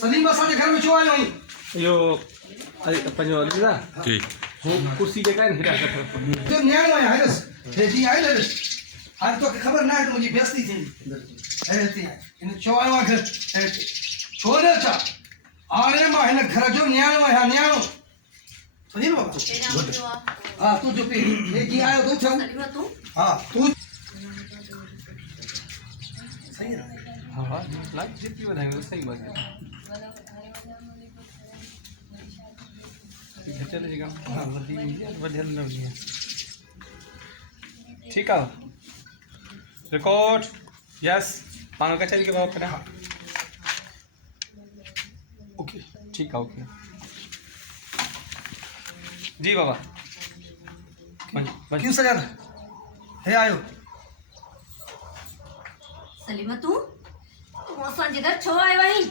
सलीम असांजे घर में छो आयो आहीं? इहो पंहिंजो अलीदा ठीक हू कुर्सी जेका आहे न हेॾा रखो जो न्याणो आहियां हरस हे जी आई हरस हाणे तोखे ख़बर न आहे त मुंहिंजी बेइज़ती थींदी हिते हिन छो आयो आहे घर छो न अचां हाणे मां हिन घर जो न्याणो आहियां न्याणो सुनील बाबा हा तूं चुप हे जी आयो तूं छो हा तूं सही आहे हा लाइट जेतिरी वधायूं सही बात आहे चले जेका हा वधी वधियल न हुजे ठीकु आहे रिकॉर्ड यस पाण कचहरी के बाबा करा ओके ठीक है ओके जी बाबा क्यों सजाद हे आयो सलीमा तू असांजे घर छो आयो आहीं?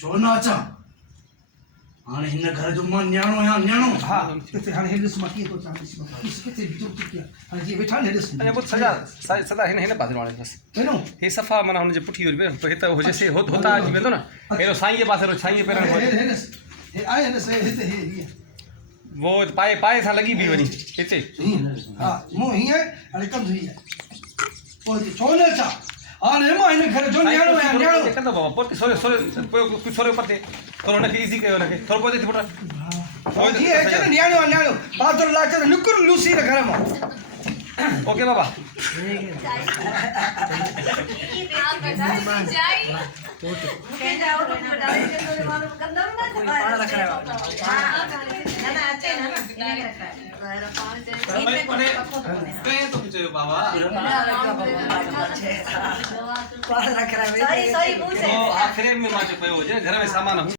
छो न अचां हाणे हिन घर जो मां न्याणो आहियां न्याणो हा किथे हाणे हे ॾिस मां कीअं थो चवां ॾिस किथे बीठो किथे हाणे जीअं वेठा न ॾिस अरे वो सजा सदा हिन पासे वाले बस हेनो हे सफ़ा माना हुनजे पुठी वरी पे हिते हुजे से होता अची वेंदो न हेरो साईं जे पासे साईं जे पेरनि हे ॾिस हे आहे न से हिते हे हीअं वो पाए पाए सां लॻी बि वञी हिते हा मूं हीअं हाणे कमु हीअं पोइ छो न अचां हाणे मां हिन घर जो न्याणो आहियां न्याणो कंदो बाबा पोइ सोरे सोरे कुझु सोरे पते थोरो हुनखे ईज़ी कयो हुनखे थोरो पोइ थी पुट पोइ हीअं अचे न न्याणो आहे न्याणो बहादुर लाचर निकुर लूसी न घर मां ओके बाबा आख़िरी में मां चयो पियो हुजे घर में सामान